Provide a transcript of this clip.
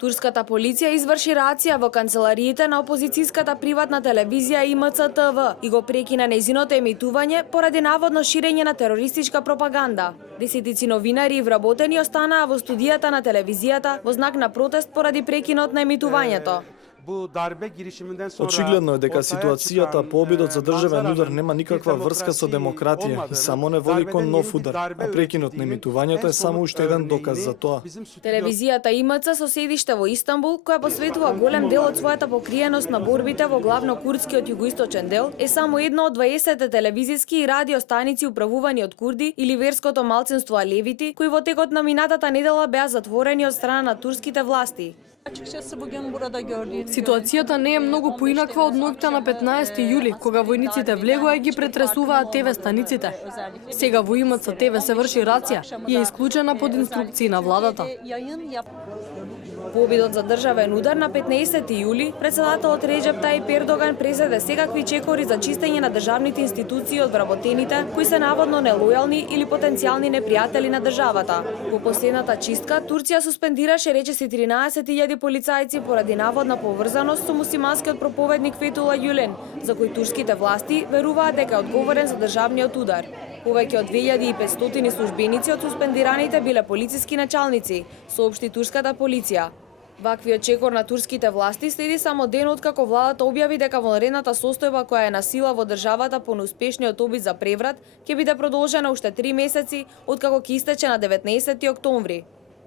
Турската полиција изврши рација во канцелариите на опозицијската приватна телевизија ИМЦ-ТВ и го прекина нејзиното емитување поради наводно ширење на терористичка пропаганда. Десетици новинари и вработени останаа во студијата на телевизијата во знак на протест поради прекинот на емитувањето. Очигледно е дека ситуацијата по обидот за државен удар нема никаква врска со демократија и само не води кон нов удар, а прекинот на емитувањето е само уште еден доказ за тоа. Телевизијата ИМЦ со седиште во Истанбул, која посветува голем дел од својата покриеност на борбите во главно курдскиот југоисточен дел, е само една од 20 телевизиски и радиостаници управувани од курди или верското малцинство алевити, кои во текот на минатата недела беа затворени од страна на турските власти. Ситуацијата не е многу поинаква од ноќта на 15 јули, кога војниците влегоа и ги претресуваат ТВ станиците. Сега во ИМЦ ТВ се врши рација и е исклучена под инструкции на владата. По обидот за државен удар на 15 јули, председателот Реџеп Тајип Ердоган презеде секакви чекори за чистење на државните институции од вработените, кои се наводно нелојални или потенцијални непријатели на државата. Во последната чистка, Турција суспендираше речиси 13.000 полицајци поради наводна поврзаност со мусиманскиот проповедник Фетула Ѓулен, за кој турските власти веруваат дека е одговорен за државниот удар. Повеќе од 2500 службеници од суспендираните биле полициски началници, соопшти турската полиција. Ваквиот чекор на турските власти следи само ден откако владата објави дека вонредната состојба која е на сила во државата по неуспешниот обид за преврат ќе биде продолжена уште 3 месеци откако ќе истече на 19 октомври.